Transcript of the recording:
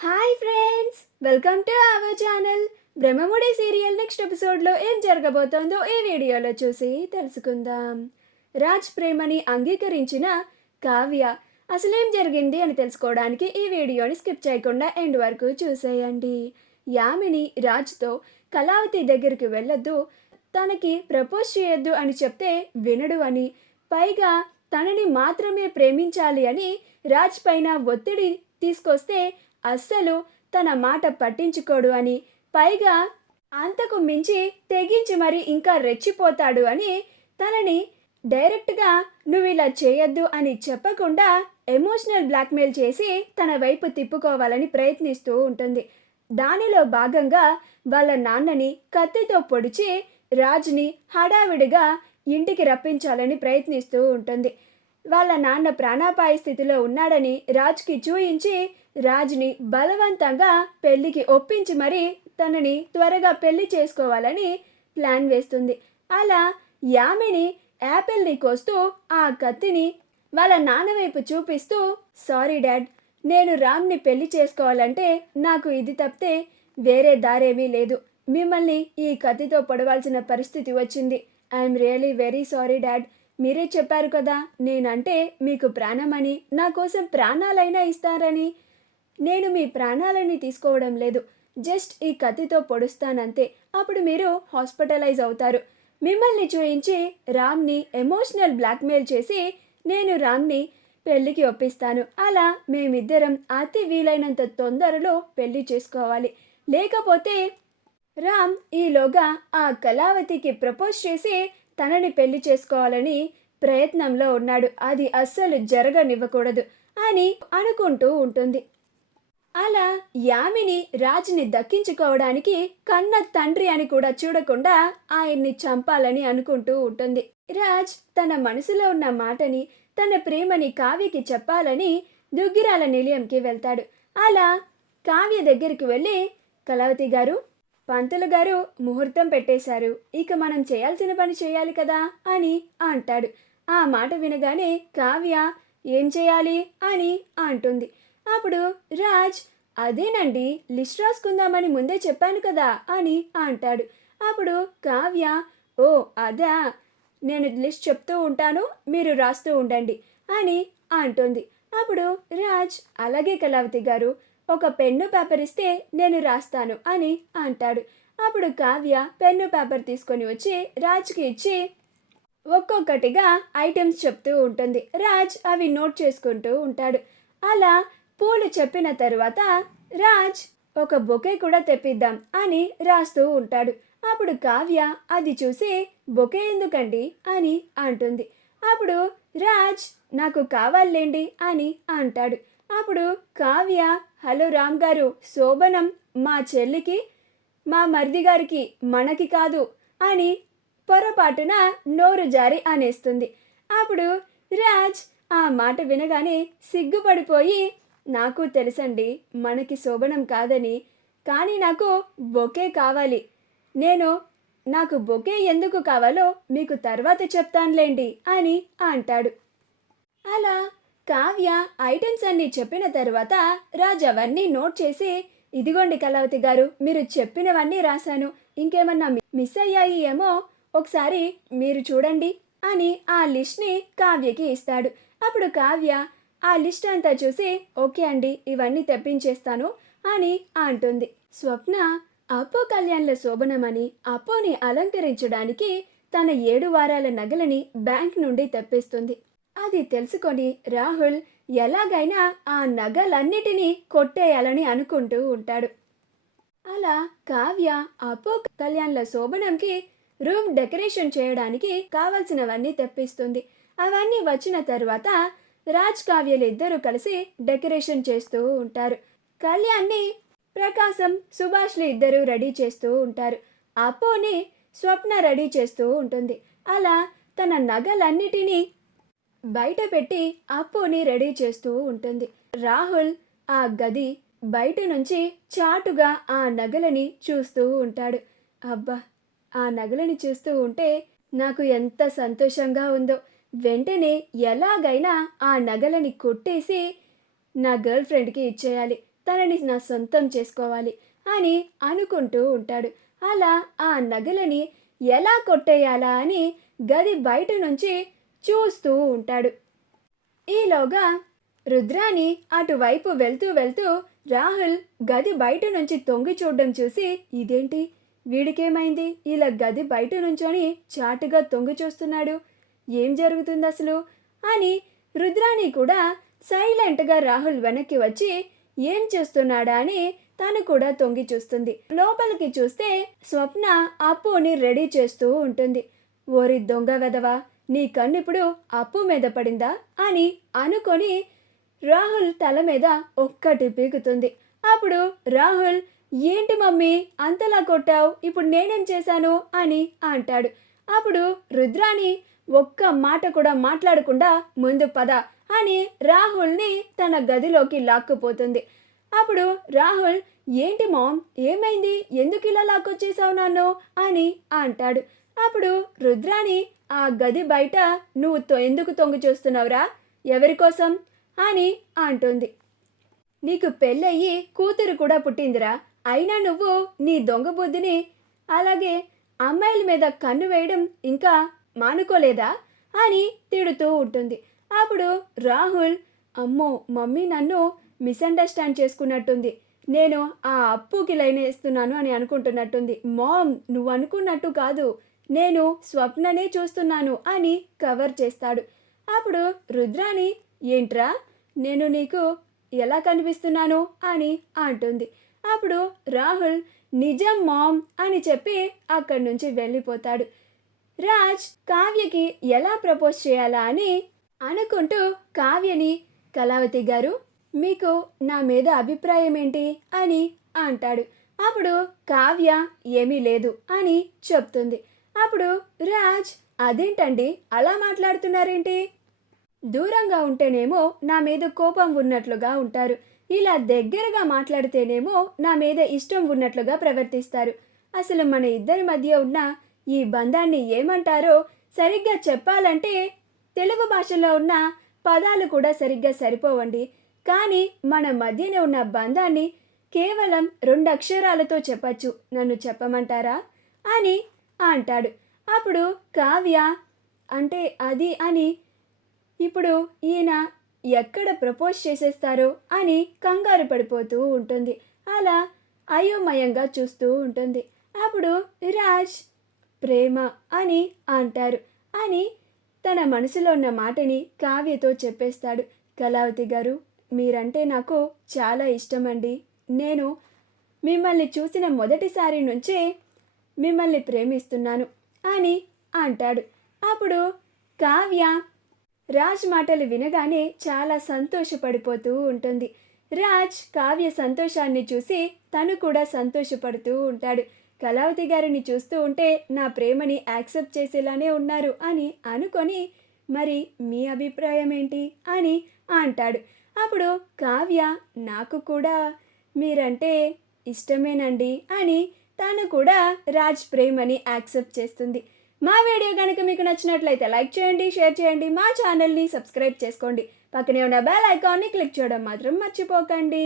Hi friends, welcome to our channel. Brahmamudi serial next ఎపిసోడ్లో ఏం జరగబోతోందో ఈ వీడియోలో చూసి తెలుసుకుందాం. రాజ్ ప్రేమని అంగీకరించిన కావ్య అసలేం జరిగింది అని తెలుసుకోవడానికి ఈ వీడియోని స్కిప్ చేయకుండా ఎండ్ వరకు చూసేయండి. యామిని రాజ్తో కళావతి దగ్గరికి వెళ్ళొద్దు, తనకి ప్రపోజ్ చేయొద్దు అని చెప్తే వినడు అని, పైగా తనని మాత్రమే ప్రేమించాలి అని రాజ్ పైన ఒత్తిడి తీసుకొస్తే అస్సలు తన మాట పట్టించుకోడు అని, పైగా అంతకు మించి తెగించి మరి ఇంకా రెచ్చిపోతాడు అని తనని డైరెక్ట్గా నువ్వు ఇలా చేయొద్దు అని చెప్పకుండా ఎమోషనల్ బ్లాక్మెయిల్ చేసి తన వైపు తిప్పుకోవాలని ప్రయత్నిస్తూ ఉంటుంది. దానిలో భాగంగా వాళ్ళ నాన్నని కత్తితో పొడిచి రాజ్ని హడావిడిగా ఇంటికి రప్పించాలని ప్రయత్నిస్తూ ఉంటుంది. వాళ్ళ నాన్న ప్రాణాపాయ స్థితిలో ఉన్నాడని రాజ్కి చూయించి రాజ్ని బలవంతంగా పెళ్లికి ఒప్పించి మరీ తనని త్వరగా పెళ్లి చేసుకోవాలని ప్లాన్ వేస్తుంది. అలా యామిని యాపిల్ని కోస్తూ ఆ కత్తిని వాళ్ళ నాన్న వైపు చూపిస్తూ, సారీ డాడ్, నేను రామ్ని పెళ్లి చేసుకోవాలంటే నాకు ఇది తప్పితే వేరే దారేమీ లేదు. మిమ్మల్ని ఈ కత్తితో పొడవాల్సిన పరిస్థితి వచ్చింది. I'm really very sorry dad. మీరే చెప్పారు కదా నేనంటే మీకు ప్రాణమని, నా కోసం ప్రాణాలైనా ఇస్తారని. నేను మీ ప్రాణాలని తీసుకోవడం లేదు, జస్ట్ ఈ కత్తితో పొడుస్తానంతే. అప్పుడు మీరు హాస్పిటలైజ్ అవుతారు. మిమ్మల్ని చూయించి రామ్ని ఎమోషనల్ బ్లాక్మెయిల్ చేసి నేను రామ్ని పెళ్ళికి ఒప్పిస్తాను. అలా మేమిద్దరం అతి వీలైనంత తొందరలో పెళ్లి చేసుకోవాలి. లేకపోతే రామ్ ఈలోగా ఆ కళావతికి ప్రపోజ్ చేసి తనని పెళ్లి చేసుకోవాలని ప్రయత్నంలో ఉన్నాడు. అది అస్సలు జరగనివ్వకూడదు అని అనుకుంటూ ఉంటుంది. అలా యామిని రాజ్ని దక్కించుకోవడానికి కన్న తండ్రి అని కూడా చూడకుండా ఆయన్ని చంపాలని అనుకుంటూ ఉంటుంది. రాజ్ తన మనసులో ఉన్న మాటని, తన ప్రేమని కావ్యకి చెప్పాలని దుగ్గిరాల నిలయంకి వెళ్తాడు. అలా కావ్య దగ్గరికి వెళ్ళి, కళావతి గారు, పంతులు గారు ముహూర్తం పెట్టేశారు, ఇక మనం చేయాల్సిన పని చేయాలి కదా అని అంటాడు. ఆ మాట వినగానే కావ్య ఏం చేయాలి అని అంటుంది. అప్పుడు రాజ్, అదేనండి, లిస్ట్ రాసుకుందామని ముందే చెప్పాను కదా అని అంటాడు. అప్పుడు కావ్య, ఓ అదా, నేను లిస్ట్ చెప్తూ ఉంటాను, మీరు రాస్తూ ఉండండి అని అంటుంది. అప్పుడు రాజ్, అలాగే కళావతి గారు, ఒక పెన్ను పేపర్ ఇస్తే నేను రాస్తాను అని అంటాడు. అప్పుడు కావ్య పెన్ను పేపర్ తీసుకొని వచ్చి రాజ్కి ఇచ్చి ఒక్కొక్కటిగా ఐటమ్స్ చెప్తూ ఉంటుంది. రాజ్ అవి నోట్ చేసుకుంటూ ఉంటాడు. అలా పూలు చెప్పిన తరువాత రాజ్ ఒక బొకే కూడా తెప్పిద్దాం అని రాస్తూ ఉంటాడు. అప్పుడు కావ్య అది చూసి, బొకే ఎందుకండి అని అంటుంది. అప్పుడు రాజ్, నాకు కావాలేండి అని అంటాడు. అప్పుడు కావ్య, హలో రామ్ గారు, శోభనం మా చెల్లికి, మా మరిది గారికి, మనకి కాదు అని పొరపాటున నోరు జారి అనేస్తుంది. అప్పుడు రాజ్ ఆ మాట వినగానే సిగ్గుపడిపోయి, నాకు తెలుసండి మనకి శోభనం కాదని, కానీ నాకు బొకే కావాలి. నాకు బొకే ఎందుకు కావాలో మీకు తర్వాత చెప్తానులేండి అని అంటాడు. అలా కావ్య ఐటమ్స్ అన్నీ చెప్పిన తర్వాత రాజ్ అవన్నీ నోట్ చేసి, ఇదిగోండి కళావతి గారు, మీరు చెప్పినవన్నీ రాశాను, ఇంకేమన్నా మిస్ అయ్యాయి ఏమో ఒకసారి మీరు చూడండి అని ఆ లిస్ట్ని కావ్యకి ఇస్తాడు. అప్పుడు కావ్య ఆ లిస్ట్ అంతా చూసి, ఓకే అండి, ఇవన్నీ తెప్పించేస్తాను అని అంటుంది. స్వప్న అప్పో కళ్యాణ్ల శోభనమని అప్పోని అలంకరించడానికి తన 7 వారాల నగలని బ్యాంక్ నుండి తెప్పిస్తుంది. అది తెలుసుకొని రాహుల్ ఎలాగైనా ఆ నగలన్నిటినీ కొట్టేయాలని అనుకుంటూ ఉంటాడు. అలా కావ్య అప్పో కళ్యాణ్ల శోభనంకి రూమ్ డెకరేషన్ చేయడానికి కావలసినవన్నీ తెప్పిస్తుంది. అవన్నీ వచ్చిన తర్వాత రాజ్ కావ్యలు ఇద్దరూ కలిసి డెకరేషన్ చేస్తూ ఉంటారు. కళ్యాణ్ని ప్రకాశం, సుభాష్లు ఇద్దరూ రెడీ చేస్తూ ఉంటారు. అప్పోని స్వప్న రెడీ చేస్తూ ఉంటుంది. అలా తన నగలన్నిటినీ బయట పెట్టి అప్పుని రెడీ చేస్తూ ఉంటుంది. రాహుల్ ఆ గది బయట నుంచి చాటుగా ఆ నగలని చూస్తూ ఉంటాడు. అబ్బా, ఆ నగలని చూస్తూ ఉంటే నాకు ఎంత సంతోషంగా ఉందో. వెంటనే ఎలాగైనా ఆ నగలని కొట్టేసి నా గర్ల్ ఫ్రెండ్కి ఇచ్చేయాలి, తనని నా సొంతం చేసుకోవాలి అని అనుకుంటూ ఉంటాడు. అలా ఆ నగలని ఎలా కొట్టేయాలా అని గది బయట నుంచి చూస్తూ ఉంటాడు. ఈలోగా రుద్రాని అటువైపు వెళ్తూ వెళ్తూ రాహుల్ గది బయట నుంచి తొంగి చూడడం చూసి, ఇదేంటి, వీడికేమైంది, ఇలా గది బయట నుంచొని చాటుగా తొంగి చూస్తున్నాడు, ఏం జరుగుతుంది అసలు అని రుద్రాని కూడా సైలెంట్గా రాహుల్ వెనక్కి వచ్చి ఏం చేస్తున్నాడా అని తను కూడా తొంగి చూస్తుంది. లోపలికి చూస్తే స్వప్న అప్పుని రెడీ చేస్తూ ఉంటుంది. ఓరి దొంగ వెదవా, నీ కన్నిప్పుడు అప్పు మీద పడిందా అని అనుకొని రాహుల్ తల మీద ఒక్కటి పీకుతుంది. అప్పుడు రాహుల్, ఏంటి మమ్మీ అంతలా కొట్టావు, ఇప్పుడు నేనేం చేశాను అని అంటాడు. అప్పుడు రుద్రాని ఒక్క మాట కూడా మాట్లాడకుండా ముందు పద అని రాహుల్ని తన గదిలోకి లాక్కుపోతుంది. అప్పుడు రాహుల్, ఏంటి మామ్, ఏమైంది, ఎందుకు ఇలా లాక్కొచ్చేసావు నన్ను అని అంటాడు. అప్పుడు రుద్రాని, ఆ గది బయట నువ్వు ఎందుకు తొంగి చూస్తున్నావురా, ఎవరి కోసం అని అంటుంది. నీకు పెళ్ళయ్యి కూతురు కూడా పుట్టిందిరా, అయినా నువ్వు నీ దొంగ బుద్ధిని అలాగే అమ్మాయిల మీద కన్ను వేయడం ఇంకా మానుకోలేదా అని తిడుతూ ఉంటుంది. అప్పుడు రాహుల్, అమ్మో మమ్మీ నన్ను మిస్అండర్స్టాండ్ చేసుకున్నట్టుంది, నేను ఆ అప్పుకి లైన్ వేస్తున్నాను అని అనుకుంటున్నట్టుంది, మామ్ నువ్వు అనుకున్నట్టు కాదు, నేను స్వప్ననే చూస్తున్నాను అని కవర్ చేస్తాడు. అప్పుడు రుద్రాని, ఏంట్రా, నేను నీకు ఎలా కనిపిస్తున్నాను అని అంటుంది. అప్పుడు రాహుల్, నిజం మామ్ అని చెప్పి అక్కడి నుంచి వెళ్ళిపోతాడు. రాజ్ కావ్యకి ఎలా ప్రపోజ్ చేయాలా అని అనుకుంటూ కావ్యని, కళావతి గారు మీకు నా మీద అభిప్రాయం ఏంటి అని అంటాడు. అప్పుడు కావ్య ఏమీ లేదు అని చెప్తుంది. అప్పుడు రాజ్, అదేంటండి అలా మాట్లాడుతున్నారేంటి, దూరంగా ఉంటేనేమో నా మీద కోపం ఉన్నట్లుగా ఉంటారు, ఇలా దగ్గరగా మాట్లాడితేనేమో నా మీద ఇష్టం ఉన్నట్లుగా ప్రవర్తిస్తారు, అసలు మన ఇద్దరి మధ్య ఉన్న ఈ బంధాన్ని ఏమంటారో సరిగ్గా చెప్పాలంటే తెలుగు భాషలో ఉన్న పదాలు కూడా సరిగ్గా సరిపోవండి, కానీ మన మధ్యన ఉన్న బంధాన్ని కేవలం 2 అక్షరాలతో చెప్పచ్చు, నన్ను చెప్పమంటారా అని అంటాడు. అప్పుడు కావ్య, అంటే అది అని ఇప్పుడు ఈయన ఎక్కడ ప్రపోజ్ చేసేస్తారో అని కంగారు పడిపోతూ ఉంటుంది. అలా అయోమయంగా చూస్తూ ఉంటుంది. అప్పుడు రాజ్, ప్రేమ అని అంటారు అని తన మనసులో ఉన్న మాటని కావ్యతో చెప్పేస్తాడు. కళావతి గారు, మీరంటే నాకు చాలా ఇష్టమండి, నేను మిమ్మల్ని చూసిన మొదటిసారి నుంచే మిమ్మల్ని ప్రేమిస్తున్నాను అని అంటాడు. అప్పుడు కావ్య రాజ్ మాటలు వినగానే చాలా సంతోషపడిపోతూ ఉంటుంది. రాజ్ కావ్య సంతోషాన్ని చూసి తను కూడా సంతోషపడుతూ ఉంటాడు. కళావతి గారిని చూస్తూ ఉంటే నా ప్రేమని యాక్సెప్ట్ చేసేలానే ఉన్నారు అని అనుకొని, మరి మీ అభిప్రాయం ఏంటి అని అంటాడు. అప్పుడు కావ్య, నాకు కూడా మీరంటే ఇష్టమేనండి అని తను కూడా రాజ్ ప్రేమని యాక్సెప్ట్ చేస్తుంది. మా వీడియో కనుక మీకు నచ్చినట్లయితే లైక్ చేయండి, షేర్ చేయండి, మా ఛానల్ని సబ్స్క్రైబ్ చేసుకోండి, పక్కనే ఉన్న బెల్ ఐకాన్ని క్లిక్ చేయడం మాత్రం మర్చిపోకండి.